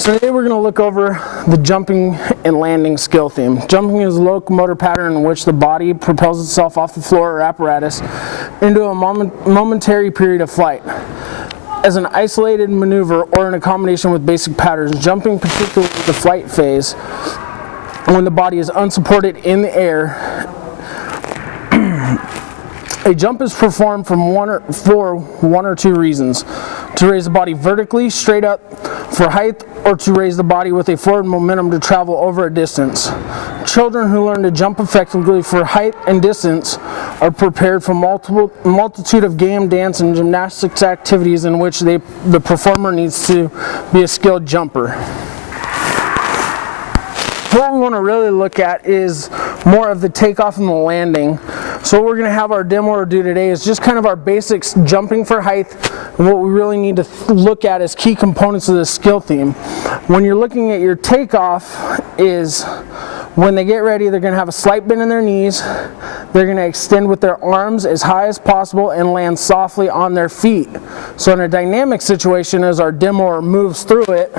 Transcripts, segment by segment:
So today we're going to look over the jumping and landing skill theme. Jumping is a locomotor pattern in which the body propels itself off the floor or apparatus into a momentary period of flight. As an isolated maneuver or in a combination with basic patterns, jumping, particularly the flight phase, when the body is unsupported in the air, a jump is performed for one or two reasons: to raise the body vertically, straight up for height, or to raise the body with a forward momentum to travel over a distance. Children who learn to jump effectively for height and distance are prepared for multitude of game, dance, and gymnastics activities in which the performer needs to be a skilled jumper. What we want to really look at is more of the takeoff and the landing. So what we're going to have our demo do today is just kind of our basics jumping for height, and what we really need to look at as key components of this skill theme. When you're looking at your takeoff is when they get ready, they're going to have a slight bend in their knees, they're going to extend with their arms as high as possible and land softly on their feet. So in a dynamic situation, as our demo moves through it,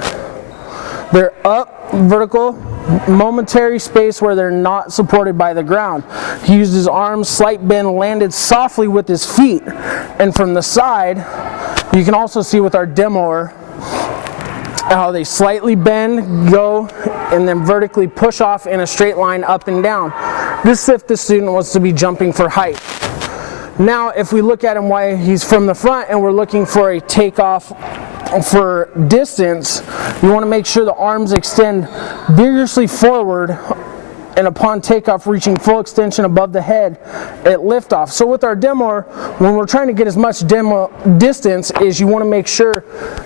they're up, vertical, momentary space where they're not supported by the ground. He used his arms, slight bend, landed softly with his feet. And from the side, you can also see with our demoer how they slightly bend, go, and then vertically push off in a straight line up and down. This if the student wants to be jumping for height. Now, if we look at him while he's from the front and we're looking for a takeoff for distance, you want to make sure the arms extend vigorously forward, and upon takeoff reaching full extension above the head at liftoff. So with our demo, when we're trying to get as much distance, is you want to make sure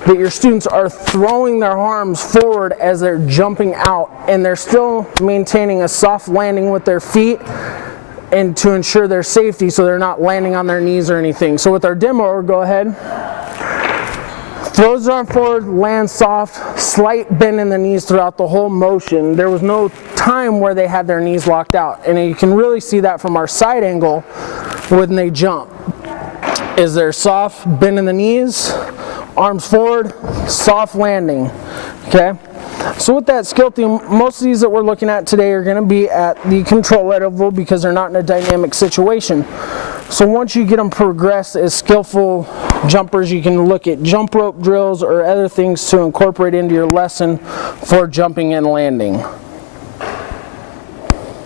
that your students are throwing their arms forward as they're jumping out, and they're still maintaining a soft landing with their feet, and to ensure their safety so they're not landing on their knees or anything. So with our demo, go ahead. Throws arm forward, lands soft, slight bend in the knees throughout the whole motion. There was no time where they had their knees locked out. And you can really see that from our side angle when they jump. Is there soft bend in the knees, arms forward, soft landing. Okay? So with that skill theme, most of these that we're looking at today are going to be at the control level because they're not in a dynamic situation. So once you get them progressed as skillful jumpers, you can look at jump rope drills or other things to incorporate into your lesson for jumping and landing.